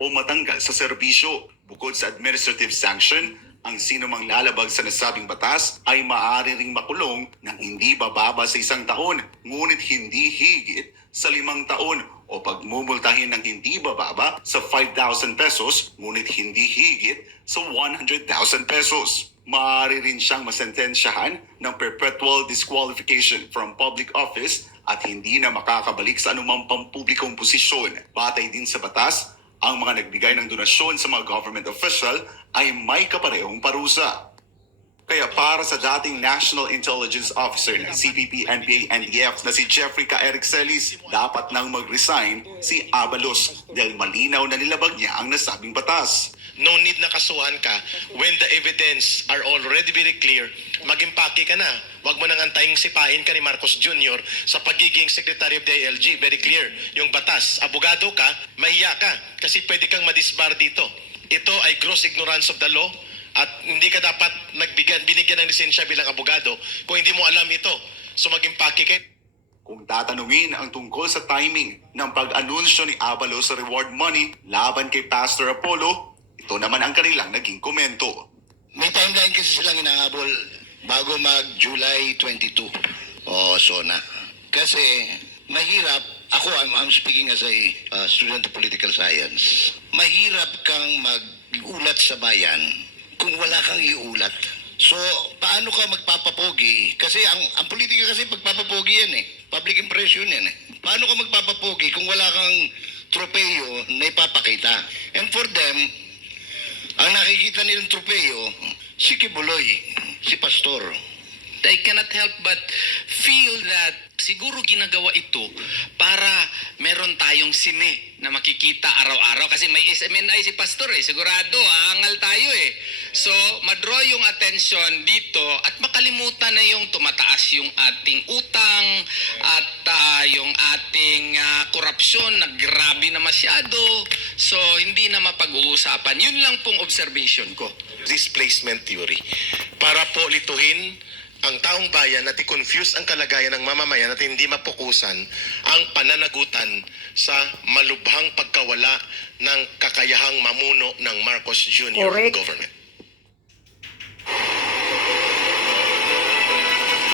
o matanggal sa serbisyo. Bukod sa administrative sanction, ang sinumang lalabag sa nasabing batas ay maaari ring makulong ng hindi bababa sa 1 taon, ngunit hindi higit sa 5 taon o pagmumultahin ng hindi bababa sa 5,000 pesos, ngunit hindi higit sa 100,000 pesos. Maaari rin siyang masentensyahan ng perpetual disqualification from public office at hindi na makakabalik sa anumang pampublikong posisyon. Batay din sa batas, ang mga nagbigay ng donasyon sa mga government official ay may kaparehong parusa. Kaya para sa dating National Intelligence Officer ng CPP, NPA, NDF na si Jeffrey K. Eric Celis, dapat nang mag-resign si Abalos dahil malinaw na nilabag niya ang nasabing batas. No need na kasuhan ka when the evidence are already very clear. Mag-impake ka na. Huwag mo nang antayin sipain ka ni Marcos Jr. sa pagiging Secretary of the ILG. Very clear. Yung batas. Abogado ka, mahiya ka. Kasi pwede kang madisbar dito. Ito ay gross ignorance of the law at hindi ka dapat binigyan ng lisensya bilang abogado kung hindi mo alam ito. So mag-impake ka. Kung tatanungin ang tungkol sa timing ng pag-anunsyo ni Abalos sa reward money laban kay Pastor Apollo, ito naman ang kanilang naging komento. May timeline kasi silang inahabol bago mag-July 22 o SONA. Kasi mahirap, I'm speaking as a student of political science, mahirap kang mag-ulat sa bayan kung wala kang iulat. So, paano ka magpapapogi? Kasi ang politika kasi pagpapapogi yan eh. Public impression yan eh. Paano ka magpapapogi kung wala kang tropeyo na ipapakita? And for them, ang nakikita nilang tropeyo, si Kibuloy, si Pastor. I cannot help but feel that siguro ginagawa ito para meron tayong sine na makikita araw-araw. Kasi may SMNI si Pastor eh. Sigurado, aangal tayo eh. So, madraw yung attention dito at makalimutan na yung tumataas yung ating utang at yung ating korupsyon na grabe na masyado. So, hindi na mapag-uusapan. Yun lang pong observation ko. Displacement theory. Para po lituhin ang taong bayan at i-confuse ang kalagayan ng mamamayan at hindi mapukusan ang pananagutan sa malubhang pagkawala ng kakayahang mamuno ng Marcos Jr. Correct. government.